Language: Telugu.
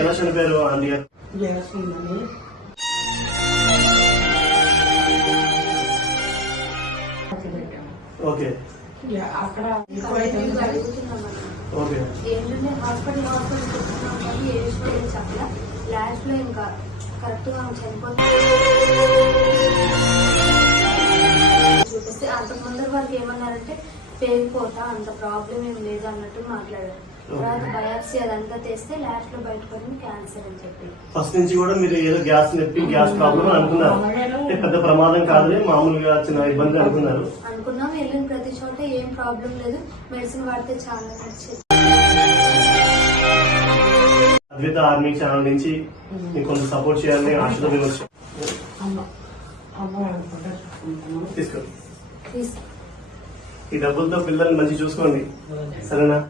ఎలా చనిపోయారు ఆంటీ గారు? ఓకే అక్కడ ఓకే ఏంటంటే హాస్పిటల్ చెప్తున్నాం కానీ ఏ విషయం చెప్పలే. లాస్ట్ లో ఇంకా కరెక్ట్ గా చనిపోతే చూపిస్తే అంతకు ముందర వాళ్ళకి ఏమన్నారంటే పేరుపోతా అంత ప్రాబ్లం ఏం లేదు అన్నట్టు మాట్లాడారు. తర్వాత బయాప్సీ అదంతా తెస్తే లాస్ట్ లో బయటపడింది క్యాన్సర్ అని చెప్పి. ఫస్ట్ నుంచి కూడా మీరు ఏదో గ్యాస్ నొప్పి గ్యాస్ ప్రాబ్లం అనుకున్నారు, పెద్ద ప్రమాదం కాదని మామూలుగా చిన్న ఇబ్బంది అనుకున్నారు. అనుకున్నాం, వెళ్ళిన ప్రతి చోట ఏం ప్రాబ్లం లేదు, మెడిసిన్ వాడితే చాలా నచ్చింది. అద్వైత ఆర్మీ ఛానల్ నుంచి మీకు కొంచెం సపోర్ట్ చేయాలని ఆశతో మేము వచ్చాం. తీసుకోండి, ఈ డబ్బులతో పిల్లల్ని మంచి చూసుకోండి, సరేనా?